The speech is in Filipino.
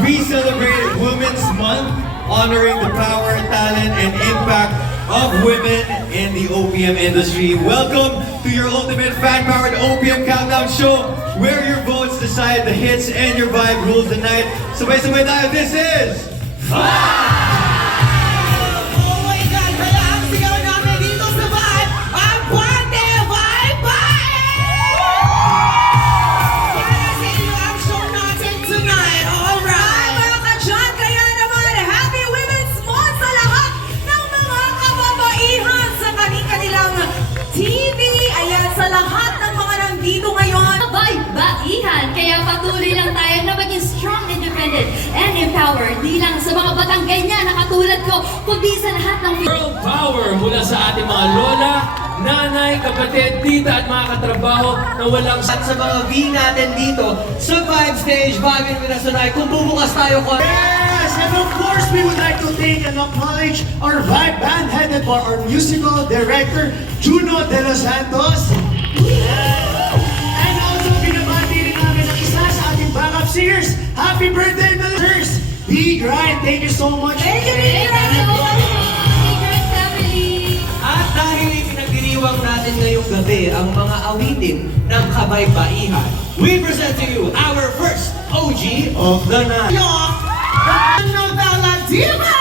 we celebrate Women's Month, honoring the power, talent, and impact of women in the OPM industry. Welcome to your ultimate fan-powered OPM Countdown Show, where your votes decide the hits and your vibe rules the night. Sabay-sabay tayo, this is Vibe! Sa lahat ng mga nandito ngayon, Baihan! Kaya patuloy lang tayo na maging strong, independent, and empowered. Di lang sa mga Batanggay niya na katulad ko, kundi sa lahat ng Girl power mula sa ating mga lola, nanay, kapatid, tita at mga katrabaho na walang At sa mga V natin dito, sa Vibe Stage, Vibin with us tonight, kung bubukas tayo ko. Yes, and of course, we would like to thank and acknowledge our Vibe Band headed by our musical director, Juno De Los Santos. And also, binabati rin namin ang isa sa ating backup singers. Happy birthday, Melers! B. Grind, thank you so much. thank you, Secret family! At dahil ipinagdiriwang natin ngayong gabi ang mga awitin ng kabaybaihan, we present to you our first OG of the night. Ano talaga, di ba?